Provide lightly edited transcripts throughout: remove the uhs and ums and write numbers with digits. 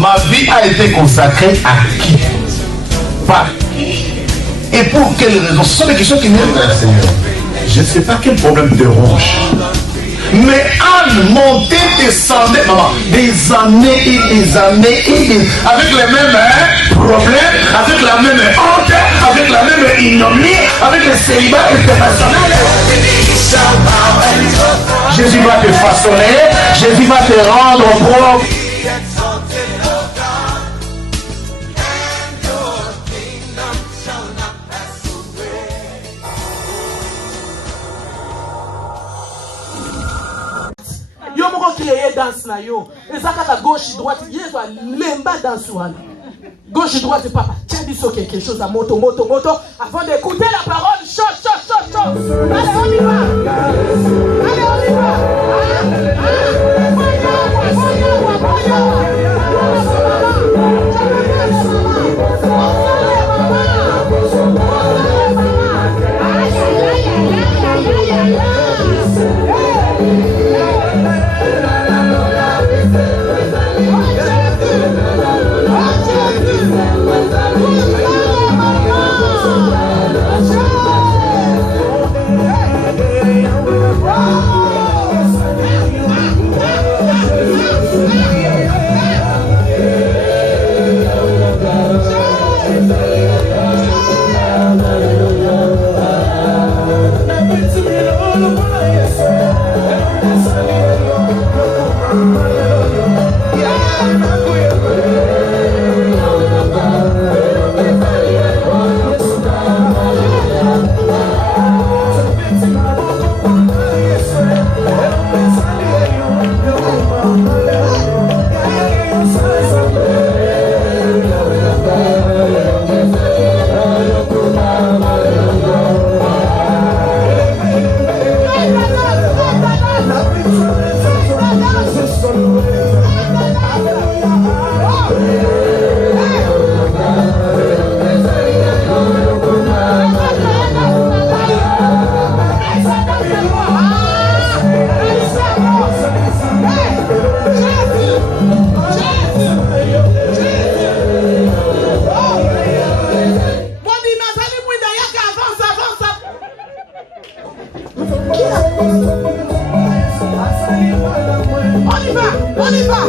Ma vie a été consacrée à qui? Par qui? Et pour quelle raison? Ce sont des questions qui viennent vers le Seigneur. Je ne sais pas quel problème te ronge. Mais Anne montait, descendait, maman, des années et des années et des... avec les mêmes problèmes, avec la même honte, avec la même ignominie, avec le célibat international. Jésus va te façonner, Jésus va te rendre propre. Yo moko qui est danse na yo. Et ça kaka gauche droite, yezo lemba danse wana. Gauche droite papa, tiens dis quelque chose à moto avant d'écouter la parole. Chaud. Allez on y va.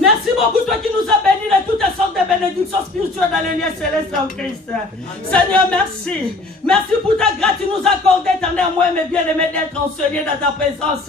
Merci beaucoup, toi qui nous as bénis de toutes sortes de bénédictions spirituelles dans les lieux célestes en Christ. Seigneur, merci. Merci pour ta grâce, tu nous accordes, éternel, moi, mes bien-aimés, d'être enseignés dans ta présence.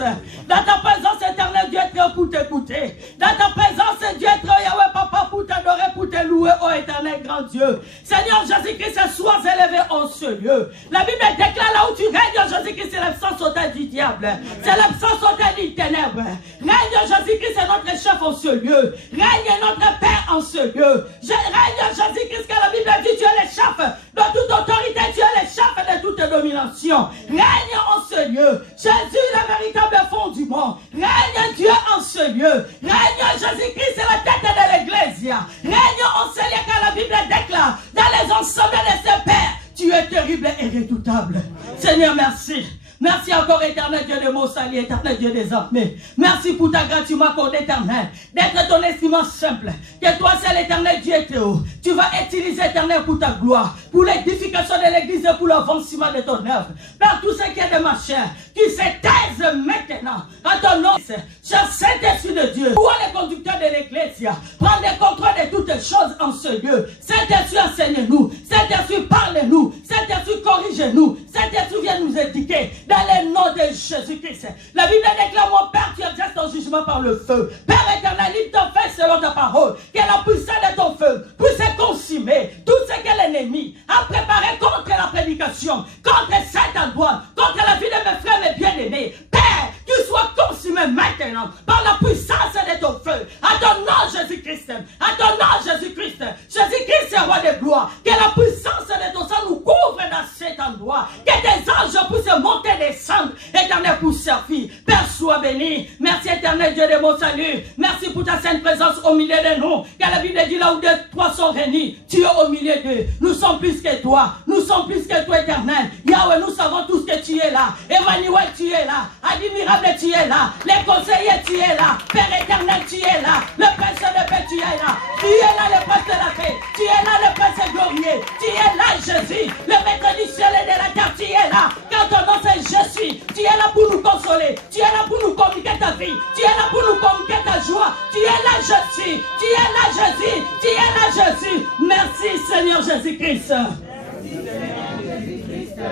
Dans ta présence, éternel, Dieu est très pour t'écouter. Dans ta présence, Dieu est très, Yahweh, Papa, pour t'adorer, pour te louer, ô éternel, grand Dieu. Seigneur Jésus-Christ, sois élevé en ce lieu. La Bible déclare là où tu règnes, Jésus-Christ, c'est l'absence totale du diable. C'est l'absence totale des ténèbres. Règne Jésus-Christ, c'est notre chef en ce lieu. Règne notre Père en ce lieu. Règne Jésus-Christ, que la Bible dit, tu es le chef de toute autorité, tu es le chef de toute domination. Règne en ce lieu. Jésus, le véritable fondement. Règne Dieu en ce lieu. Règne Jésus-Christ, c'est la tête de l'Église. Règne en ce lieu, que la Bible déclare, dans les ensembles de ses pères, tu es terrible et redoutable. Seigneur, merci. Merci encore, éternel Dieu de mon salut, éternel Dieu des armées. Merci pour ta grâce, tu m'as accordé, éternel, d'être ton instrument simple. Que toi seul, éternel Dieu est haut. Tu vas utiliser, éternel, pour ta gloire, pour l'édification de l'église et pour l'avancement de ton œuvre. Par tout ce qui est de ma chair, qui se taise maintenant, à ton nom, cher Saint-Esprit de Dieu, pour les conducteurs de l'église, prends le contrôle de toutes choses en ce lieu. Saint-Esprit, enseigne-nous. Saint-Esprit, parle-nous. Saint-Esprit, corrige-nous. Saint-Esprit, viens nous éduquer dans le nom de Jésus-Christ. La Bible déclare, mon Père, tu exerces ton jugement par le feu. Père éternel, livre ton feu selon ta parole. Que la puissance de ton feu puisse consumer tout ce que l'ennemi a préparé contre la prédication, contre cette endroit, contre la vie de mes frères, mes bien-aimés. Père, tu sois consumé maintenant par la puissance de ton feu. À ton nom, Jésus-Christ. À ton nom, Jésus-Christ. Jésus-Christ est roi de gloire. Que la puissance de ton sang nous couvre dans cet endroit. Que tes anges puissent monter et descendre. Éternel, pour servir. Père, sois béni. Merci, éternel Dieu de mon salut. Merci pour ta sainte présence au milieu de nous. Car la Bible dit là où deux, trois sont réunis, tu es au milieu d'eux. Nous sommes plus que toi. Nous sommes plus que toi, éternel. Yahweh, nous savons tous que tu es là. Emmanuel, tu es là. Admirable, tu es là. Les conseillers, tu es là. Père éternel, tu es là. Le Prince de paix, tu es là. Tu es là, le Prince de la paix. Tu es là, le Prince glorieux. Tu es là, Jésus. Le Maître du ciel et de la terre, tu es là. Car ton nom, c'est Jésus. Tu es là pour nous consoler. Tu es là pour nous communiquer ta vie. Tu es là pour nous communiquer ta joie. Tu es là, Jésus. Tu es là, Jésus. Tu es là, Jésus. Merci, Seigneur Jésus-Christ.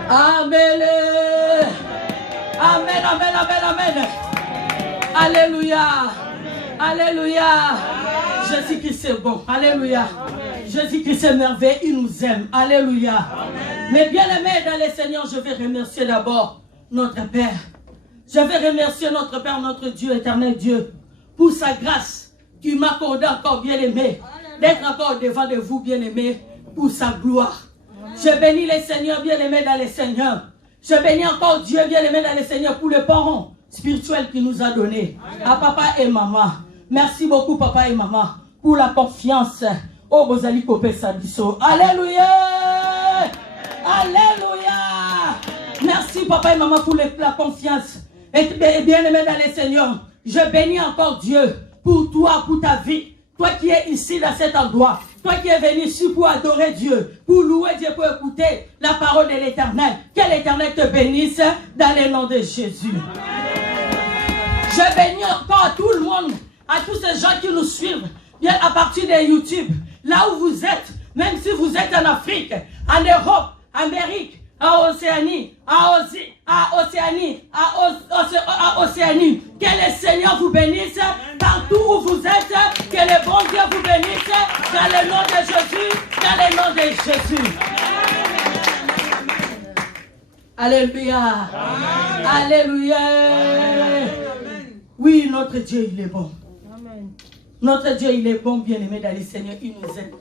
Amen. Amen, amen, amen, amen. Alléluia. Alléluia. Jésus-Christ est bon. Alléluia. Jésus-Christ est merveilleux. Il nous aime. Alléluia. Mais bien aimés dans le Seigneur, je vais remercier d'abord notre Père. Je vais remercier notre Père, notre Dieu, éternel Dieu, pour sa grâce qui m'a accordé encore, bien aimé, d'être encore devant de vous, bien aimé, pour sa gloire. Je bénis les Seigneurs, bien aimés dans les Seigneurs. Je bénis encore Dieu, bien aimé dans les Seigneurs, pour les parents spirituels qu'il nous a donnés. À papa et maman. Merci beaucoup, papa et maman, pour la confiance. Oh, Bozali Kopé Sabiso. Alléluia. Alléluia. Merci, papa et maman, pour la confiance. Et bien aimé dans les Seigneurs. Je bénis encore Dieu pour toi, pour ta vie. Toi qui es ici dans cet endroit. Toi qui es venu ici pour adorer Dieu, pour louer Dieu, pour écouter la parole de l'Éternel. Que l'Éternel te bénisse dans le nom de Jésus. Je bénis encore tout le monde, à tous ces gens qui nous suivent, bien à partir de YouTube, là où vous êtes, même si vous êtes en Afrique, en Europe, Amérique, en Océanie, Océanie. Que le Seigneur vous bénisse partout où vous êtes. Que le bon Dieu vous bénisse dans le nom de Jésus. Dans le nom de Jésus. Alléluia. Alléluia. Oui, notre Dieu, il est bon. Notre Dieu, il est bon, bien aimé dans le Seigneur. Il nous aime.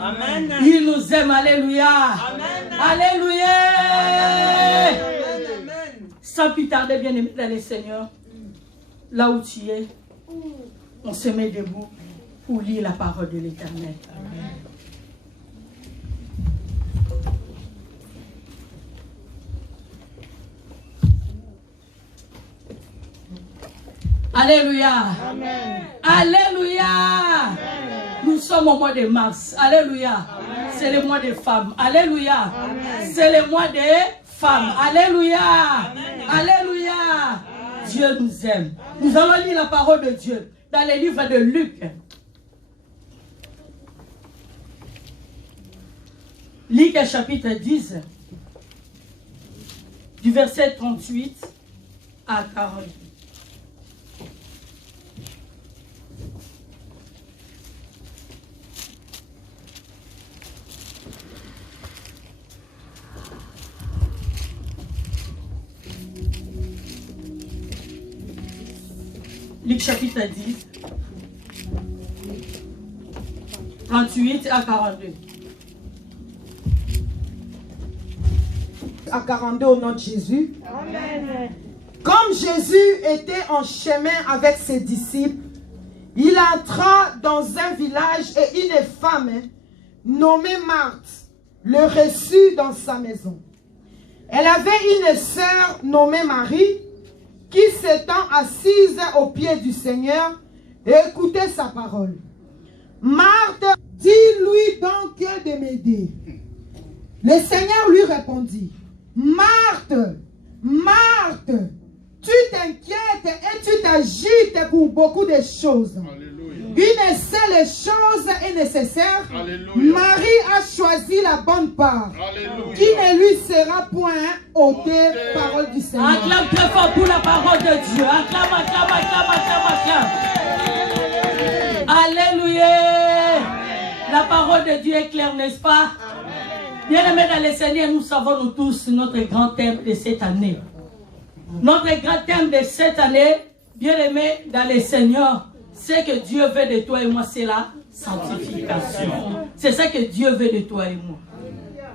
Amen. Il nous aime. Alléluia. Amen. Alléluia. Amen. Sans plus tarder, bien aimé dans le Seigneur, là où tu es, on se met debout pour lire la parole de l'Éternel. Alléluia. Amen. Alléluia. Amen. Nous sommes au mois de mars. Alléluia. C'est le mois des femmes. Alléluia. C'est le mois des femmes. Alléluia. Amen. Alléluia. Amen. Dieu nous aime. Nous allons lire la parole de Dieu dans le livre de Luc. Luc chapitre 10, du verset 38 à 40. Luc chapitre 10, 38 à 42. À 42 au nom de Jésus. Amen. Comme Jésus était en chemin avec ses disciples, il entra dans un village et une femme nommée Marthe le reçut dans sa maison. Elle avait une sœur nommée Marie qui s'étant assise aux pieds du Seigneur et écoutait sa parole. Marthe, dis-lui donc de m'aider. Le Seigneur lui répondit, Marthe, Marthe, tu t'inquiètes et tu t'agites pour beaucoup de choses. Alléluia. Une seule chose est nécessaire. Alléluia. Marie a choisi la bonne part, Alléluia. qui ne lui sera point ôtée. Parole du Seigneur. Acclame très fort pour la parole de Dieu. Acclame, acclame, acclame, acclame, acclame. Alléluia. La parole de Dieu est claire, n'est-ce pas? Bien-aimés dans le Seigneur, nous savons nous tous notre grand thème de cette année. Notre grand thème de cette année, bien-aimés dans le Seigneur, c'est que Dieu veut de toi et moi, c'est la sanctification. C'est ça que Dieu veut de toi et moi.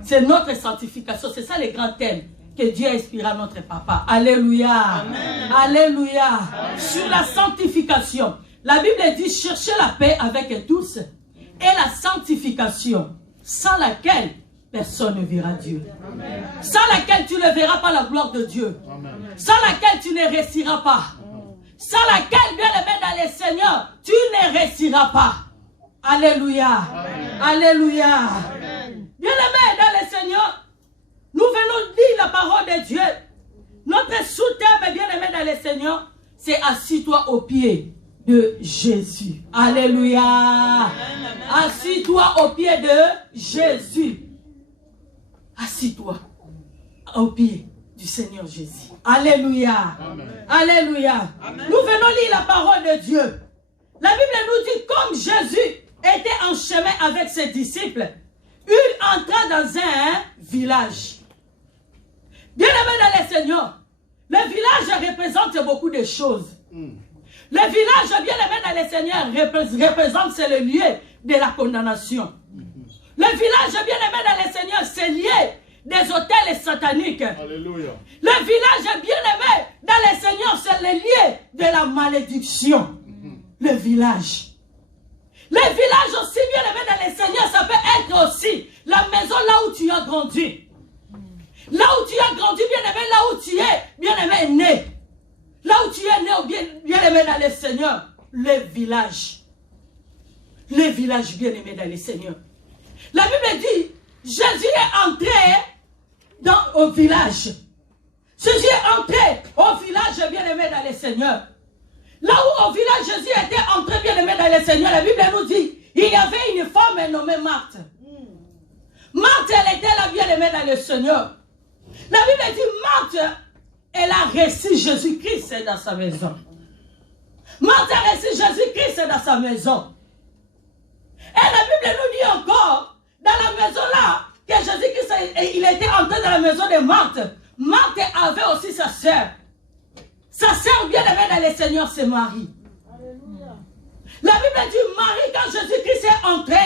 C'est notre sanctification. C'est ça le grand thème que Dieu a inspiré à notre papa. Alléluia. Amen. Alléluia. Amen. Sur la sanctification, la Bible dit cherchez la paix avec tous et la sanctification, sans laquelle personne ne verra Dieu. Amen. Sans laquelle tu ne verras pas la gloire de Dieu. Amen. Sans laquelle tu ne réussiras pas. Sans laquelle, bien aimé dans le Seigneur, tu ne réussiras pas. Alléluia. Amen. Alléluia. Amen. Bien aimé dans le Seigneur, nous venons dire la parole de Dieu. Notre sous-thème, bien aimé dans le Seigneur, c'est assis-toi aux pieds de Jésus. Alléluia. Assis-toi aux pieds de Jésus. Assis-toi aux pieds du Seigneur Jésus. Alléluia. Amen. Alléluia. Amen. Nous venons lire la parole de Dieu. La Bible nous dit, comme Jésus était en chemin avec ses disciples, il entra dans un village. Bien-aimé dans le Seigneur, le village représente beaucoup de choses. Le village, bien-aimé dans le Seigneur, représente, c'est le lieu de la condamnation. Le village, bien-aimé dans le Seigneur, c'est lié des hôtels sataniques. Alléluia. Le village, bien-aimé dans le Seigneur, c'est le lieu de la malédiction. Le village. Le village aussi, bien-aimé dans le Seigneur, ça peut être aussi la maison là où tu as grandi. Là où tu as grandi, bien-aimé, là où tu es, bien-aimé, né. Là où tu es né, bien-aimé dans le Seigneur, le village. Le village, bien-aimé dans le Seigneur. La Bible dit, Jésus est entré au village. Jésus est entré au village, bien-aimé dans le Seigneur. Là où au village Jésus était entré, bien-aimé dans le Seigneur, la Bible nous dit, il y avait une femme nommée Marthe. Marthe, elle était là, bien-aimée dans le Seigneur. La Bible dit, Marthe, elle a reçu Jésus-Christ dans sa maison. Marthe a reçu Jésus-Christ dans sa maison. Et la Bible nous dit encore, dans la maison là, que Jésus-Christ, il était entré dans la maison de Marthe. Marthe avait aussi sa sœur. Sa sœur bien-aimée dans le Seigneur, c'est Marie. Alléluia. La Bible dit, Marie, quand Jésus-Christ est entré,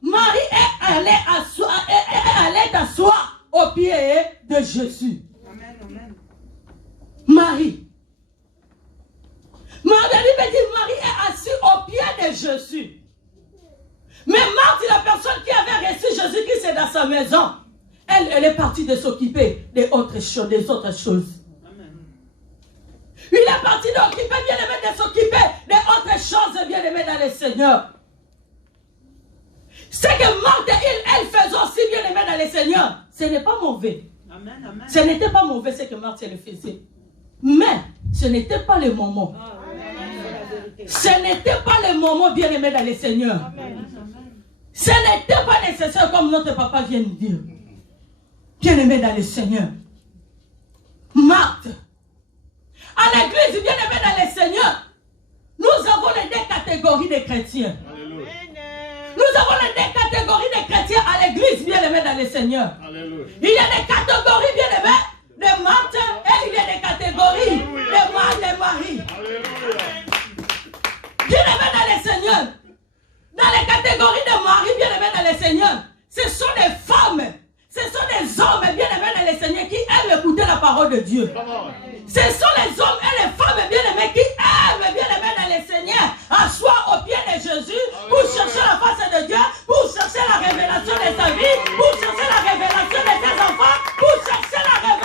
Marie est allée t'asseoir aux pieds de Jésus. Amen, amen. Marie. La Bible dit, Marie est assise aux pieds de Jésus. Mais Marthe, la personne qui avait reçu Jésus-Christ dans sa maison, elle est partie de s'occuper des autres choses. Amen. Il est parti d'occuper, bien-aimé, de s'occuper des autres choses, bien-aimé, dans le Seigneur. C'est que Marthe, elle faisait aussi, bien-aimé, dans le Seigneur. Ce n'est pas mauvais. Amen, amen. Ce n'était pas mauvais ce que Marthe le faisait. Mais ce n'était pas le moment. Ce n'était pas le moment, bien-aimé, dans le Seigneur. Amen. Ce n'était pas nécessaire, comme notre papa vient de dire. Bien-aimé dans le Seigneur. Marthe. À l'église, bien-aimé dans le Seigneur, nous avons les deux catégories de chrétiens. Alléluia. Nous avons les deux catégories de chrétiens à l'église, bien-aimé dans le Seigneur. Alléluia. Il y a des catégories, bien-aimé, de Marthe, et il y a des catégories de Marthe et Marie. Alléluia. Bien-aimé dans le Seigneur. Dans les catégories de Marie, bien-aimé dans le Seigneur, ce sont des femmes, ce sont des hommes, bien-aimés dans le Seigneur, qui aiment écouter la parole de Dieu. Ce sont les hommes et les femmes, bien-aimés, qui aiment, bien-aimés dans le Seigneur, asseoir aux pieds de Jésus pour chercher la face de Dieu, pour chercher la révélation de sa vie, pour chercher la révélation de ses enfants, pour chercher la révélation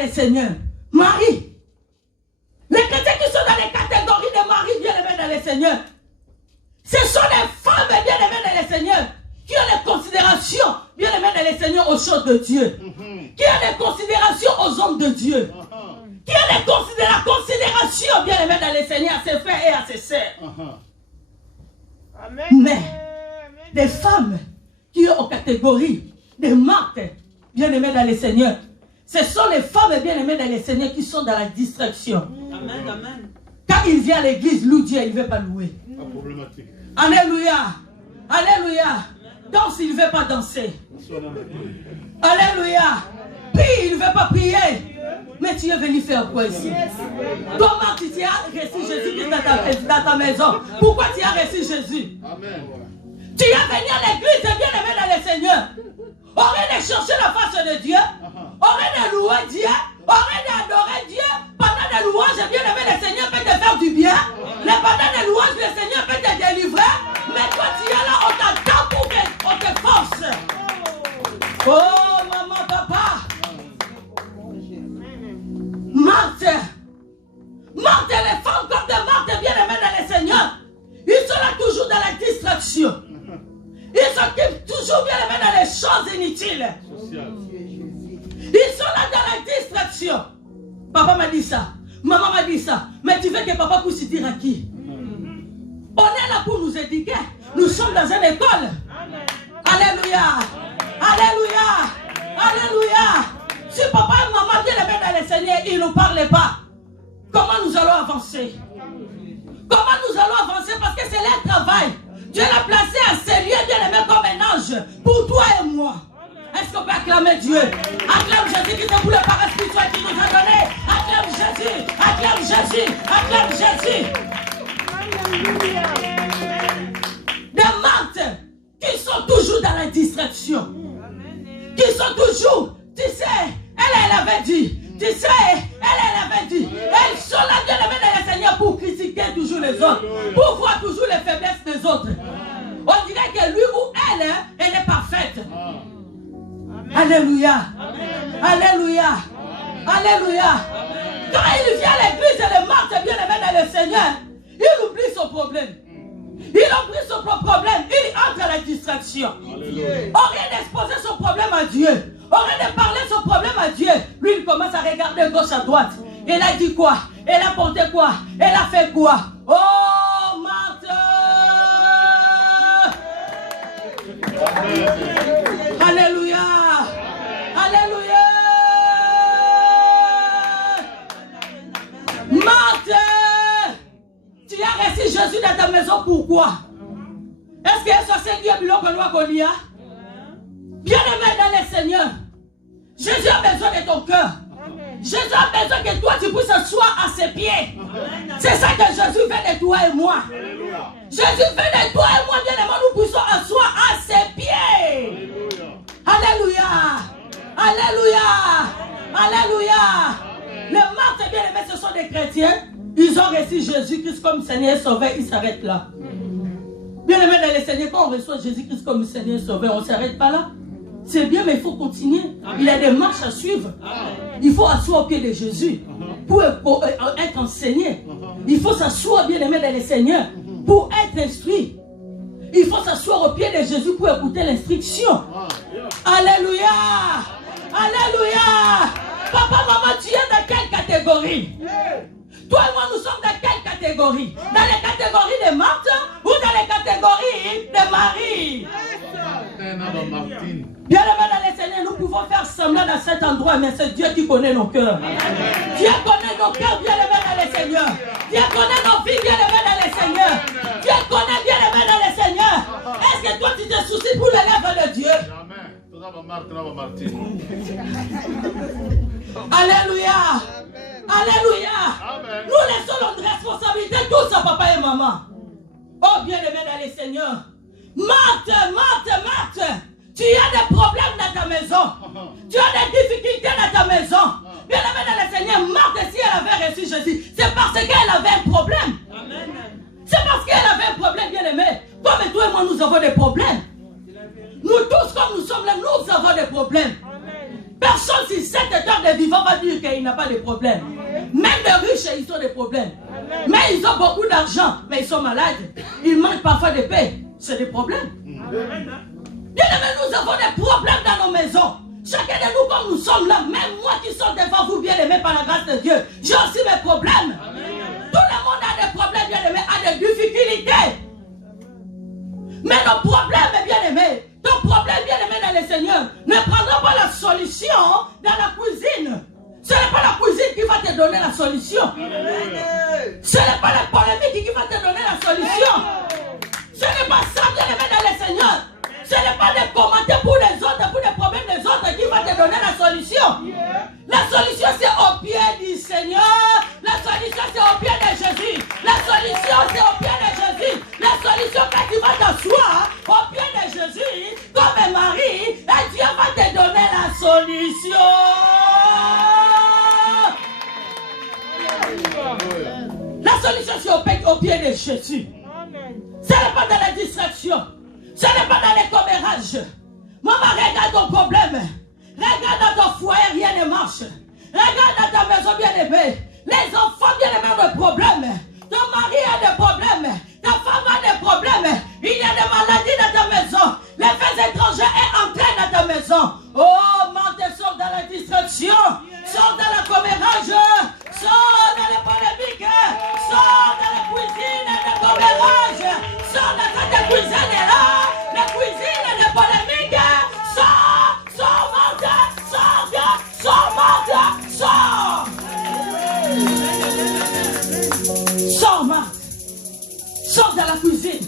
dans le Seigneur. Marie. Les chrétiens qui sont dans les catégories de Marie, bien-aimés dans le Seigneur. Ce sont les femmes bien-aimées dans le Seigneur qui ont des considérations bien-aimées dans le Seigneur aux choses de Dieu. Qui ont des considérations aux hommes de Dieu. Qui ont des considérations bien-aimées dans le Seigneur à ses frères et à ses sœurs. Mais des femmes qui ont aux catégories des marques bien-aimées dans le Seigneur. Ce sont les femmes bien-aimées dans le Seigneur qui sont dans la distraction. Amen, amen. Quand il vient à l'église, loue Dieu, il ne veut pas louer. Alléluia. Alléluia. Danse, il ne veut pas danser. Alléluia. Prie, il ne veut pas prier. Mais tu es venu faire quoi ici? Comment tu as reçu Jésus dans ta maison? Pourquoi tu as reçu Jésus? Amen. Tu es venu à l'église, bien-aimé dans le Seigneur. Au lieu de chercher la face de Dieu, au lieu de louer Dieu, au lieu d'adorer Dieu, pendant des louanges, bien-aimé, le Seigneur peut te faire du bien. Pendant des louanges, le Seigneur peut te délivrer. Mais toi, tu es là, on t'attend pour qu'on te force. Oh, maman, papa. Marthe. Marthe, les femmes comme de Marthe, bien-aimées dans le Seigneur, ils sont là toujours dans la distraction. Ils s'occupent toujours bien-aimés dans les choses inutiles. Ils sont là dans la distraction. Papa m'a dit ça. Maman m'a dit ça. Mais tu veux que papa puisse dire à qui? On est là pour nous éduquer. Nous sommes dans une école. Alléluia. Alléluia. Alléluia. Si papa et maman bien-aimés dans le Seigneur, ils ne nous parlent pas, comment nous allons avancer? Comment nous allons avancer? Parce que c'est leur travail. Dieu l'a placé à ses lieux bien-aimés comme un ange pour toi et moi. Est-ce qu'on peut acclamer Dieu? Acclame Jésus qui te voulait par spirituel qui nous a donné. Acclame Jésus. Acclame Jésus. Acclame Jésus. Des Marthes qui sont toujours dans la distraction. Qui sont toujours, tu sais, elle avait dit. Tu sais, elle avait dit. Elles sont là bien-aimées dans le Seigneur pour critiquer toujours les autres. Pour voir toujours les faiblesses des autres. On dirait que lui ou elle, elle est parfaite. Alléluia. Alléluia. Alléluia. Quand il vient à l'église et les Marthe bien-aimées dans le Seigneur, il oublie son problème. Il oublie son problème. Il entre à la distraction. Au lieu d'exposer son problème à Dieu, au lieu de parler son problème à Dieu, lui il commence à regarder gauche à droite. Elle a dit quoi? Elle a porté quoi? Elle a fait quoi? Oh Marthe! Alléluia! Alléluia! Marthe! Tu as reçu Jésus dans ta maison, pourquoi? Est-ce que c'est Dieu bilon que nous connaissons? Bien-aimé dans le Seigneur, Jésus a besoin de ton cœur. Jésus a besoin que toi tu puisses asseoir à ses pieds. C'est ça que Jésus fait de toi et moi. Jésus fait de toi et moi, bien-aimé, nous puissions asseoir à ses pieds. Alléluia. Alléluia. Alléluia. Les Marthes bien-aimés, ce sont des chrétiens. Ils ont reçu Jésus-Christ comme Seigneur et Sauveur. Ils s'arrêtent là. Bien-aimé dans le Seigneur, quand on reçoit Jésus-Christ comme Seigneur et Sauveur, on ne s'arrête pas là. C'est bien, mais il faut continuer. Il y a des marches à suivre. Il faut asseoir au pied de Jésus pour être enseigné. Il faut s'asseoir, bien-aimé dans le Seigneur, pour être instruit. Il faut s'asseoir au pied de Jésus pour écouter l'instruction. Alléluia. Alléluia. Papa, maman, tu es dans quelle catégorie? Toi et moi, nous sommes dans quelle catégorie? Dans les catégories de Marthe ou dans les catégories de Marie? Bien-aimé dans le Seigneur, nous pouvons faire semblant dans cet endroit, mais c'est Dieu qui connaît nos cœurs. Dieu connaît nos cœurs, bien-aimé dans le Seigneur. Dieu connaît nos vies, bien-aimé dans le Seigneur. Dieu connaît, bien-aimé dans le Seigneur. Est-ce que toi, tu te soucies pour l'élève de Dieu? Alléluia. Alléluia. Nous laissons notre responsabilité tous à papa et maman. Oh, bien-aimé dans le Seigneur. Marthe, tu as des problèmes dans ta maison. Tu as des difficultés dans ta maison. Bien-aimé dans le Seigneur, Marthe, si elle avait reçu Jésus, c'est parce qu'elle avait un problème. C'est parce qu'elle avait un problème, bien-aimé. Comme toi et moi, nous avons des problèmes. Nous tous, comme nous sommes là, nous avons des problèmes. Personne sur cette terre encore des vivants va dire qu'il n'a pas de problème. Même les riches, ils ont des problèmes. Mais ils ont beaucoup d'argent, mais ils sont malades. Ils manquent parfois de paix. C'est des problèmes. Bien-aimés, nous avons des problèmes dans nos maisons. Chacun de nous, comme nous sommes là, même moi qui suis devant vous, bien-aimés, par la grâce de Dieu, j'ai aussi mes problèmes. Tout le monde a des problèmes, bien-aimés, a des difficultés. Mais nos problèmes, bien-aimés, ton problème, bien-aimé dans le Seigneur, ne prendra pas la solution dans la cuisine. Ce n'est pas la cuisine qui va te donner la solution. Ce n'est pas la polémique qui va te donner la solution. Ce n'est pas ça, bien-aimé dans le Seigneur. Ce n'est pas des commentaires pour les autres, pour les problèmes des autres qui va te donner la solution. La solution, c'est au pied du Seigneur. La solution, c'est au pied de Jésus. La solution, c'est au pied de Jésus. La solution, quand tu vas t'asseoir au pied de Jésus, comme Marie, et Dieu va te donner la solution. La solution, c'est au pied de Jésus. Ce n'est pas dans la distraction. Ce n'est pas dans les commérages. Maman, regarde ton problème. Regarde dans ton foyer, rien ne marche. Regarde dans ta maison bien-aimée. Les enfants bien-aimés ont des problèmes. Ton mari a des problèmes. Ta femme a des problèmes. Il y a des maladies dans ta maison. Les faits étrangers sont entrés dans ta maison. Oh, Marthe, sors dans la distraction. Sors dans le commérage. Sors dans les polémiques. Sors dans la cuisine des commérages. Sors dans ta cuisine là. La cuisine des polémiques. Sors, Marthe. Sors, Marthe. Sors, Marthe. Sors dans la cuisine.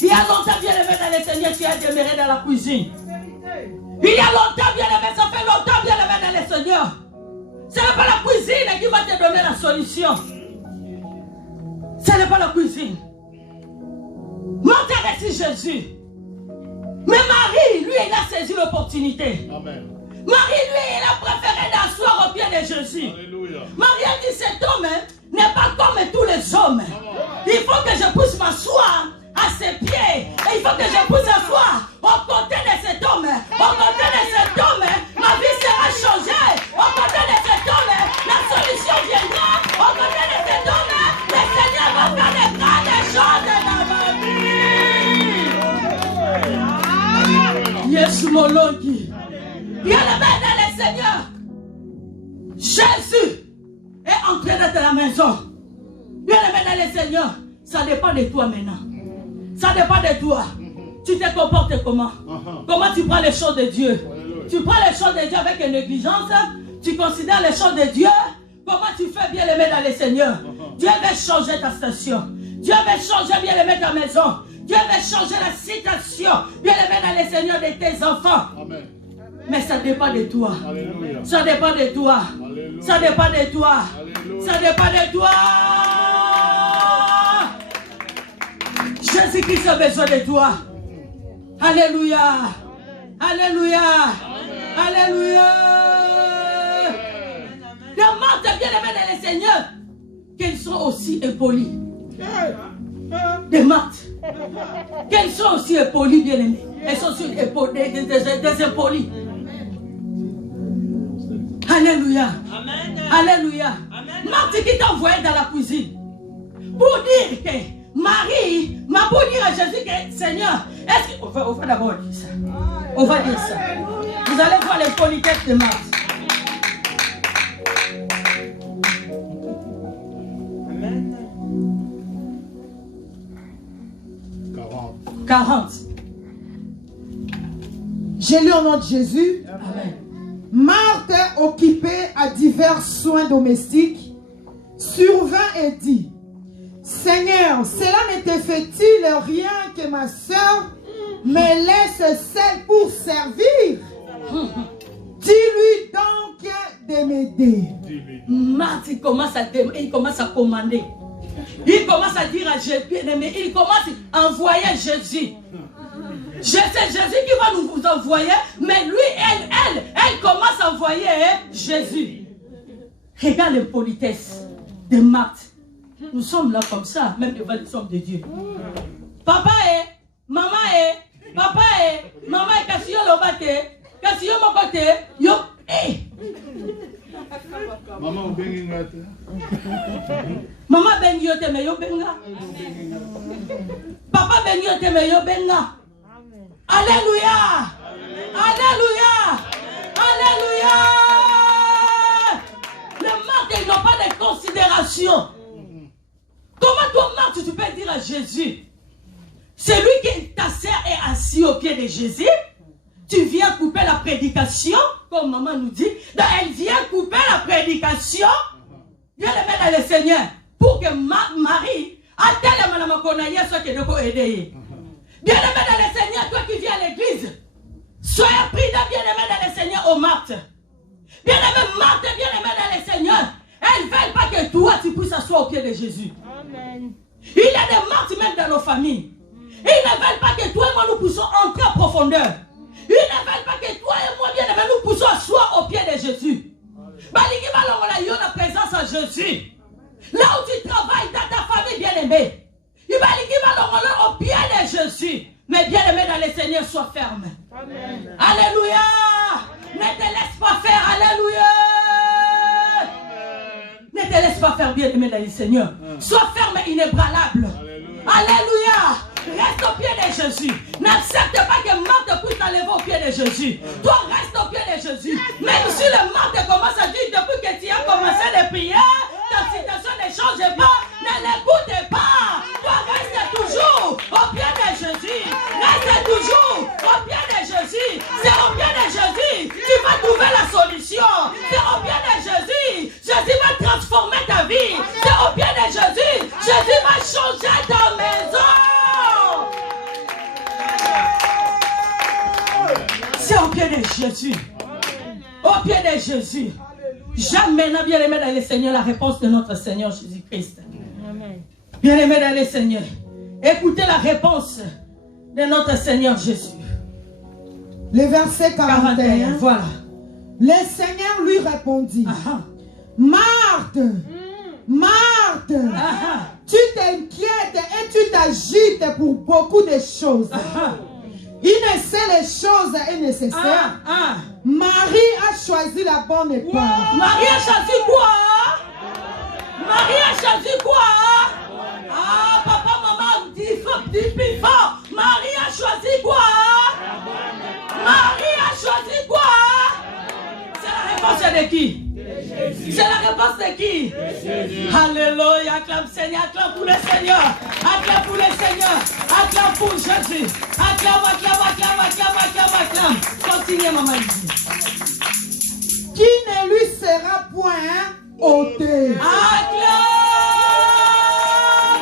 Il y a longtemps, bien-aimé dans le Seigneur, tu as demeuré dans la cuisine. Il y a longtemps, bien-aimé, ça fait longtemps, bien-aimé dans le Seigneur. Ce n'est pas la cuisine qui va te donner la solution. Ce n'est pas la cuisine. Marthe a reçu Jésus. Mais Marie, lui, il a saisi l'opportunité. Amen. Marie, lui, il a préféré d'asseoir au pied de Jésus. Alléluia. Marie a dit, cet homme n'est pas comme tous les hommes. Il faut que je puisse m'asseoir à ses pieds. Et il faut que je puisse m'asseoir au côté de cet homme. Au côté de cet homme, ma vie sera changée. Au côté de cet homme, la solution viendra. Au côté de cet homme, le Seigneur va faire des grandes choses dans ma vie. Yes, mon Logi. Bien-aimé dans le Seigneur, Jésus est entré dans ta maison. Bien-aimé dans le Seigneur, ça dépend de toi maintenant. Ça dépend de toi. Tu te comportes comment? Comment tu prends les choses de Dieu? Tu prends les choses de Dieu avec une négligence. Tu considères les choses de Dieu. Comment tu fais, bien-aimé dans le Seigneur? Dieu va changer ta station. Dieu va changer, bien-aimé, ta maison. Dieu va changer la situation, bien-aimé dans le Seigneur, de tes enfants. Amen. Mais ça dépend de toi. Alléluia. Ça dépend de toi. Alléluia. Ça dépend de toi. Alléluia. Ça dépend de toi. Jésus-Christ a besoin de toi. Alléluia. Alléluia. Alléluia. Demande bien-aimé dans le Seigneur qu'elles sont aussi impolies. Demande qu'elles sont aussi impolies, bien-aimées. Elles sont aussi des impolies. Alléluia. Amen. Alléluia. Amen. Marthe qui t'a envoyé dans la cuisine pour dire que Marie m'a pour dire à Jésus que Seigneur, est-ce qu'on va d'abord dire ça? On va dire ça. Vous allez voir les politesses de Marthe. Amen. 40. J'ai lu au nom de Jésus. Amen. Marthe, occupée à divers soins domestiques, survint et dit: Seigneur, cela ne te fait-il rien que ma soeur me laisse seule pour servir? Dis-lui donc de m'aider. Marthe, il commence à commander. Il commence à dire à Jésus, bien-aimé, il commence à envoyer Jésus. C'est Jésus qui va nous vous envoyer, mais lui, elle commence à envoyer Jésus. Regarde l'impolitesse de Marthe. Nous sommes là comme ça, même devant les hommes de Dieu. Papa maman papa maman kasi yo lobate, kasi yo mokote, yo Maman bengi yote me yo benga. Papa bengi yote me yo benga. Alléluia. Alléluia. Alléluia. Les martyrs, ils n'ont pas de considération. Comment toi, Marthe, tu peux dire à Jésus, celui qui ta sœur est assis au pied de Jésus, tu viens couper la prédication, comme maman nous dit, elle vient couper la prédication, viens le mettre dans le Seigneur, pour que Marie, attelle à madame Konaïa, soit que de aider. Bien le mettre dans le Seigneur, toi qui viens à l'église, sois pris de bien le mettre dans le Seigneur au Marthe. Bien aimé Marthe, bien aimé dans le Seigneur, elles ne veulent pas que toi tu puisses asseoir au pied de Jésus. Amen. Il y a des Marthes même dans nos familles. Ils ne veulent pas que toi et moi nous puissions entrer en profondeur. Ils ne veulent pas que toi et moi bien aimé nous puissions asseoir au pied de Jésus. Baligi balongola yo la présence en Jésus. Là où tu travailles dans ta famille bien aimé. Il baligi balongola au pied de Jésus. Mais bien aimé dans le Seigneur, sois ferme. Amen. Alléluia. Ne te laisse pas faire, alléluia. Ne te laisse pas faire, bien aimé dans le Seigneur. Sois ferme et inébranlable. Alléluia. Reste au pied de Jésus. N'accepte pas que Marthe puisse t'enlever au pied de Jésus. Toi, reste au pied de Jésus. Même si le Marthe commence à dire depuis que tu as commencé les prières, ta situation ne change pas, ne l'écoute pas. Toi, reste toujours au pied de Jésus. Reste toujours au pied de Jésus. C'est au pied de Jésus que tu vas trouver la solution. C'est au pied de Jésus. Jésus va transformer ta vie. C'est au pied de Jésus. Jésus va changer ta maison. C'est au pied de Jésus. Au pied de Jésus. Jamais n'a bien aimé dans le Seigneur la réponse de notre Seigneur Jésus-Christ. Bien aimé dans le Seigneur. Écoutez la réponse de notre Seigneur Jésus. Le verset 41. Voilà. Le Seigneur lui répondit. Marthe, Marthe, tu t'inquiètes et tu t'agites pour beaucoup de choses. Une seule chose est nécessaire. Marie a choisi la bonne part. Marie a choisi quoi? Marie a choisi quoi? Ah, papa, maman, dis fort. Marie a choisi quoi? Marie a choisi quoi? C'est la réponse de qui? C'est la réponse de qui? Alléluia, acclame Seigneur, acclame pour le Seigneur, acclame pour le Seigneur, acclame pour Jésus, acclame. Continuez, maman. Qui ne lui sera point ôté. Acclame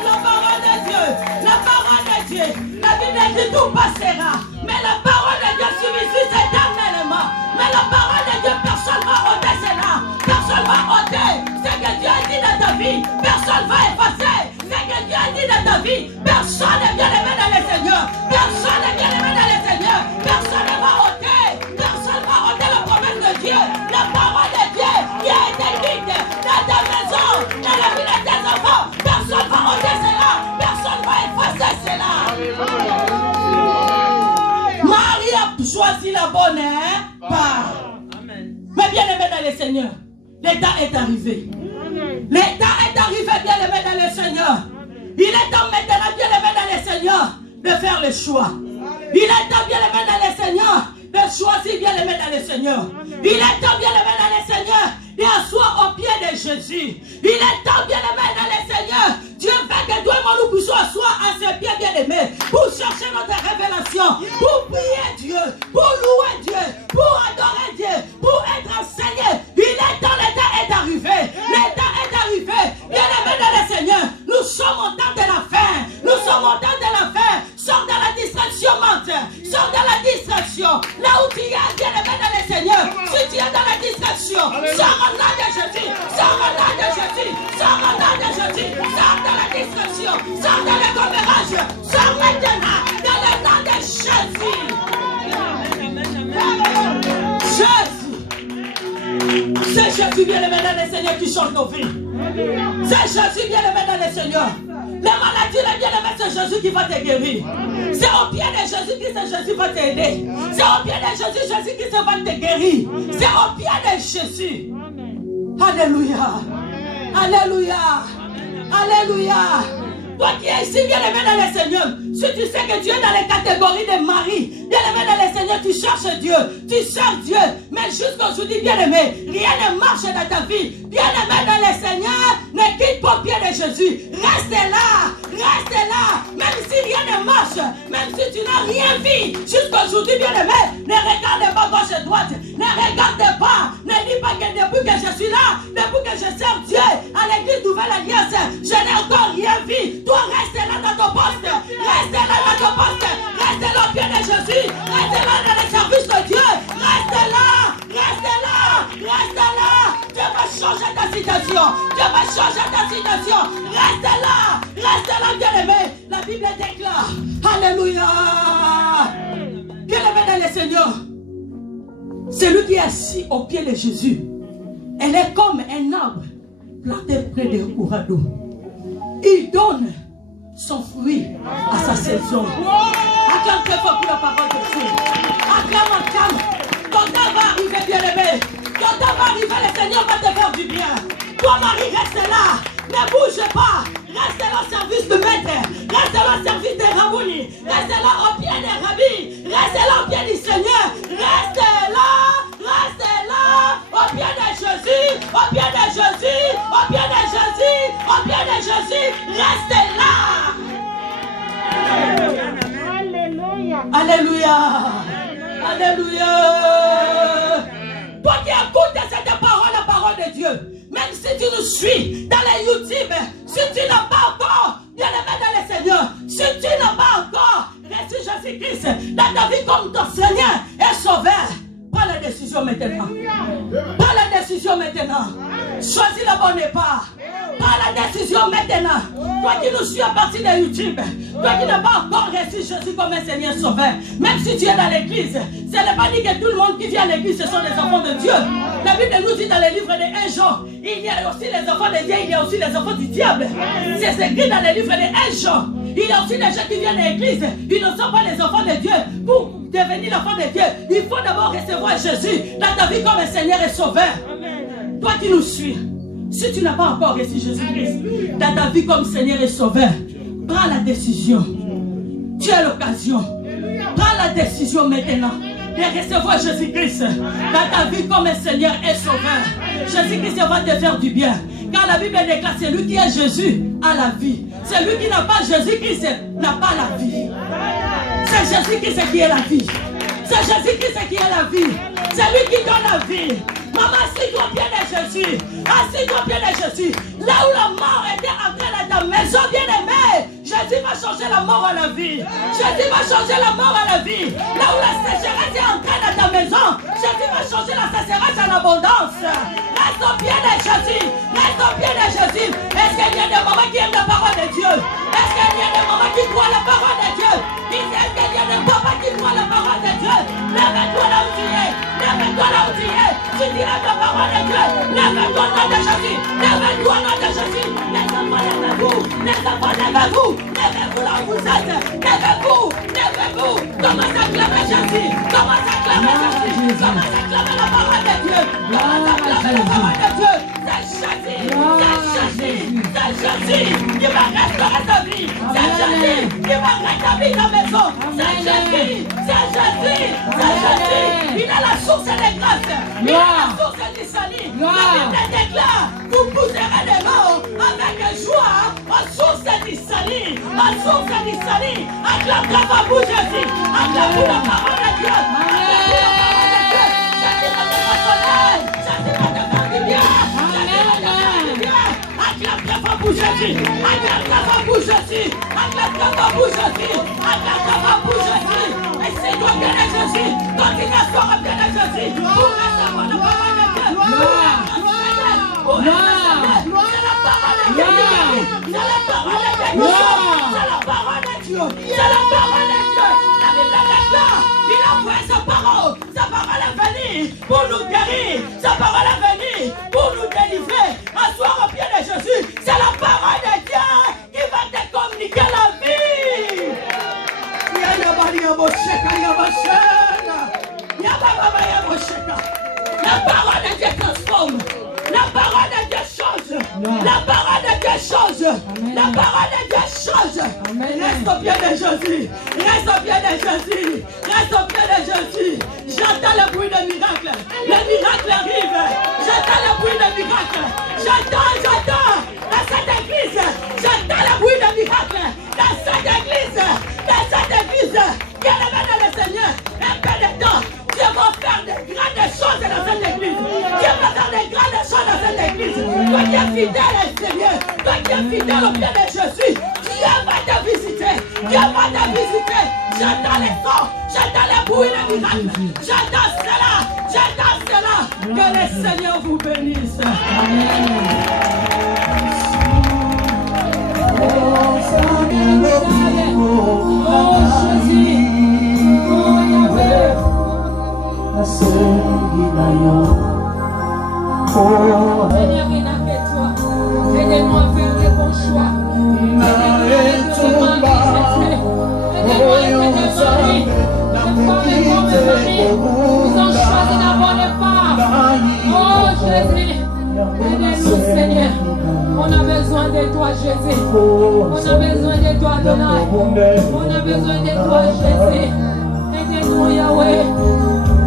la parole de Dieu, la parole de Dieu. La Bible dit tout passera, mais la parole de Dieu subsiste éternellement. Mais la parole de Dieu, personne ne va ôter cela. Personne ne va ôter ce que Dieu a dit dans ta vie. Personne ne va effacer ce que Dieu a dit dans ta vie. Personne n'est bien aimé dans le Seigneur. Personne n'est bien aimé dans le Seigneur. Personne ne va ôter. Personne ne va ôter la promesse de Dieu. La parole de Dieu qui a été dite dans ta maison, dans la vie de tes enfants. Personne ne va ôter cela. Personne ne va effacer cela. Marie a choisi la bonne part. Mais bien aimé dans le Seigneur, l'état est arrivé. L'état est arrivé, bien aimé dans le Seigneur. Il est temps maintenant, bien aimé dans le Seigneur, de faire le choix. Il est temps, bien aimé dans le Seigneur, de choisir, bien aimé dans le Seigneur. Il est temps, bien aimé dans le Seigneur, d'asseoir au pied de Jésus. Il est temps, bien aimé dans le Seigneur. Dieu veut que toi et moi nous puissions asseoir à ses pieds, bien aimés, pour chercher notre révélation, pour prier Dieu, pour louer Dieu, pour adorer Dieu, pour être enseigné. Il est temps, l'état est arrivé. L'état est arrivé. Bien aimé dans le Seigneur, nous sommes au temps de la fin. Nous sommes au temps de la fin. Sors de la distraction, menteur. Sors de la distraction. Là où tu es, bien aimé dans le Seigneur, si tu es dans la distraction, sors au nom de Jésus. Sors au nom de Jésus. Sors au nom de Jésus. Sors de la distraction. Sors de la commérage. Sors maintenant dans le nom de Jésus. Jésus. C'est Jésus bien aimé dans le Seigneur qui change nos vies. C'est Jésus bien aimé dans le Seigneur. Les maladies, les bien-aimés, c'est Jésus qui va te guérir. C'est au pied de Jésus que Jésus va t'aider. C'est au pied de Jésus, Jésus qui va te guérir. C'est au pied de Jésus. Alléluia. Alléluia. Alléluia. Toi qui es ici, bien-aimé dans le Seigneur, si tu sais que tu es dans les catégories de Marie, bien-aimé dans le Seigneur, tu cherches Dieu, tu cherches Dieu, mais jusqu'aujourd'hui, bien-aimé, rien ne marche dans ta vie. Bien-aimé dans le Seigneur, ne quitte pas au pied de Jésus. Reste là, même si rien ne marche, même si tu n'as rien vu jusqu'aujourd'hui, bien-aimé, ne regarde pas gauche et droite, ne regarde pas, ne dis pas que depuis que je suis là, depuis que je sers Dieu à l'église Nouvelle Alliance, je n'ai encore rien vu. Toi, reste là dans ton poste, reste là dans ton poste, reste là au pied de Jésus, reste là dans le service de Dieu, reste là, reste là, reste là. Dieu va changer ta situation, Dieu va changer ta situation, reste là, bien-aimé. La Bible déclare, alléluia. Bien-aimé dans le Seigneur, celui qui est assis au pied de Jésus, elle est comme un arbre planté près des courants d'eau. Il donne son fruit à sa saison. Acclame très fort pour la parole de Dieu. Acclame. Ton temps va arriver, bien-aimé. Ton temps va arriver, le Seigneur va te faire du bien. Toi, Marie, reste là. Ne bouge pas. Reste là au service du maître. Reste là au service des Rabouni. Reste là au pied des rabbis. Reste là au pied du Seigneur. Reste là, au pied de Jésus, au pied de Jésus, au pied de Jésus, au pied de Jésus. Reste là. Alléluia. Alléluia. Toi qui écoutes cette parole, la parole de Dieu, même si tu nous suis dans les YouTube, si tu n'as pas encore bien-aimé dans le Seigneur, si tu n'as pas encore reçu Jésus-Christ dans ta vie comme ton Seigneur et Sauveur, prends la décision maintenant. Prends la décision maintenant. Choisis le bon départ. Prends la décision maintenant. Toi qui nous suis à partir de YouTube, toi qui n'as pas encore reçu Jésus comme un Seigneur Sauveur, même si tu es dans l'église, ce n'est pas dit que tout le monde qui vient à l'église, ce sont des enfants de Dieu. La Bible nous dit dans les livres de 1 Jean, il y a aussi les enfants de Dieu, il y a aussi les enfants du diable. C'est écrit dans les livres de 1 Jean. Il y a aussi des gens qui viennent à l'église, ils ne sont pas les enfants de Dieu. Pour devenir l'enfant de Dieu, il faut d'abord recevoir Jésus dans ta vie comme un Seigneur et Sauveur. Toi qui nous suis, si tu n'as pas encore reçu Jésus-Christ dans ta vie comme Seigneur et Sauveur, prends la décision. Tu as l'occasion. Prends la décision maintenant de recevoir Jésus-Christ dans ta vie comme un Seigneur et Sauveur. Jésus-Christ va te faire du bien. Car la Bible déclare, celui qui a Jésus a la vie. Celui qui n'a pas Jésus-Christ n'a pas la vie. C'est Jésus-Christ qui est la vie. C'est Jésus-Christ qui est la vie. C'est lui qui donne la vie. Maman, assis-toi au pied de Jésus. Assis-toi au pied de Jésus. Là où la mort était entrée dans ta maison, bien-aimée, Jésus va changer la mort à la vie. Jésus va changer la mort à la vie. Là où la sécheresse est entrée dans ta maison, Jésus va changer la sécheresse en abondance. Reste au pied de Jésus. Reste au pied de Jésus. Est-ce qu'il y a des mamans qui aiment la parole de Dieu? Est-ce qu'il y a des mamans qui croient la parole de Dieu? Est-ce qu'il y a des papas qui croient la parole de Dieu? Lève-toi là où tu es. Lève-toi là où tu es. Tu diras la parole de Dieu. Lève-toi au nom de Jésus. Lève-toi au nom de Jésus. Les enfants, lèvez-vous. Les enfants, lèvez-vous. Lèvez-vous là où vous êtes. Lèvez-vous. Lèvez-vous. Commence à clamer Jésus. Commence à clamer Jésus. Commence à clamer la parole de Dieu. Commence à clamer la parole de Dieu. C'est Jésus. C'est Jésus. C'est Jésus qui va restaurer ta vie. C'est Jésus qui va rétablir ta maison. C'est Jésus. C'est Jésus. C'est Jésus. Il a la source des grâces. Il a la source du salut. La Bible déclare, vous pousserez des morts avec joie aux sources du salut. Aux sources du salut. Acclame la parole pour Jésus. Acclame la parole de Dieu. Acclame la parole de Dieu. Jésus va te consoler. Jésus va te faire du bien. Jésus va te faire du bien. Acclame la parole pour Jésus. Acclame la parole pour Jésus. Acclame la parole pour Jésus. Acclame la parole pour Jésus. Et c'est toi bien de Jésus. Continue à se faire bien de Jésus. Pour recevoir la parole de Dieu. Pour recevoir la parole de Dieu. C'est la parole de Dieu. C'est la parole de Dieu. C'est la parole de Dieu. La Bible déclare, il a envoyé sa parole. Sa parole est venue pour nous guérir. Sa parole est venue pour nous délivrer. Asseoir au pied de Jésus. C'est la parole de Dieu qui va te communiquer la vie. La parole de Dieu transforme. La parole La parole de Dieu change. La parole de Dieu change. Reste au pied de Jésus. Reste au pied de Jésus. Reste au pied de Jésus. J'entends le bruit de miracle. Le miracle arrive. J'entends le bruit de miracle. J'entends dans cette église. J'entends le bruit de miracle. Dans cette église. Dans cette église. Bien-aimé dans le Seigneur. Un peu de temps. Dieu va faire de grandes choses dans cette église. Dieu va faire de grandes choses dans cette église. Toi qui es fidèle et sérieux. Toi qui es fidèle au pied de Jésus. Dieu va te visiter. Dieu va te visiter. J'entends les sons. J'entends les bruits de miracles. J'entends cela. J'entends cela. Que le Seigneur vous bénisse. Seigneur, il n'a que toi. Aidez-moi à faire les bons choix. Aidez-moi à ils ont choisi d'avoir des parts. Oh Jésus, aidez-nous Seigneur. On a besoin de toi Jésus. On a besoin de toi Adonai. On a besoin de toi Jésus. Aidez-nous Yahweh.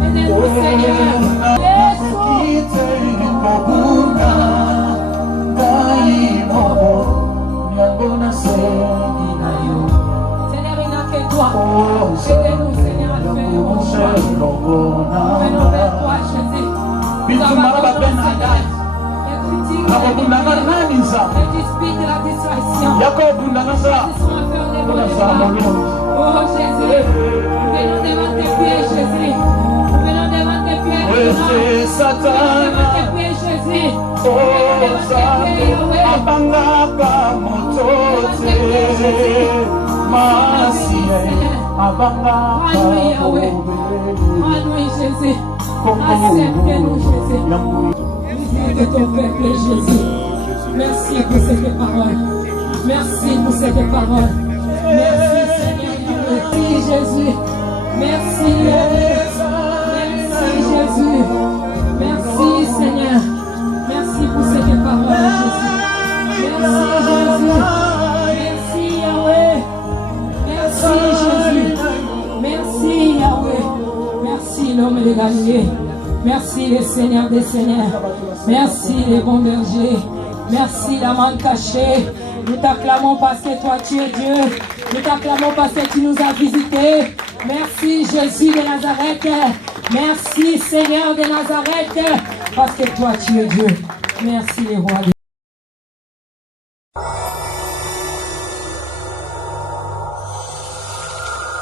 Aidez-nous Seigneur. Seigneur, il n'a que toi. Aidez-nous Seigneur à faire le bon choix. Venons vers toi Jésus. Nous abandonnons Seigneur. Le dispute de la distraction. Oh Jésus, venons devant tes pieds Jésus. Venons devant tes pieds devant tes pieds Jésus. Venons devant tes pieds Yahweh. Prends-nous Yahweh. Prends-nous Jésus. Acceptez-nous Jésus. De ton peuple Jésus. Merci pour cette parole. Merci pour cette parole. Merci Seigneur. Merci Jésus. Merci Merci Jésus. Merci Seigneur. Merci pour cette parole Jésus. Merci Jésus. Merci Yahweh. Merci Jésus. Merci Yahweh. Merci l'homme de Galilée. Merci les seigneurs des seigneurs. Merci les bons bergers. Merci la main cachée. Nous t'acclamons parce que toi tu es Dieu. Nous t'acclamons parce que tu nous as visités. Merci Jésus de Nazareth. Merci Seigneur de Nazareth. Parce que toi tu es Dieu. Merci les rois.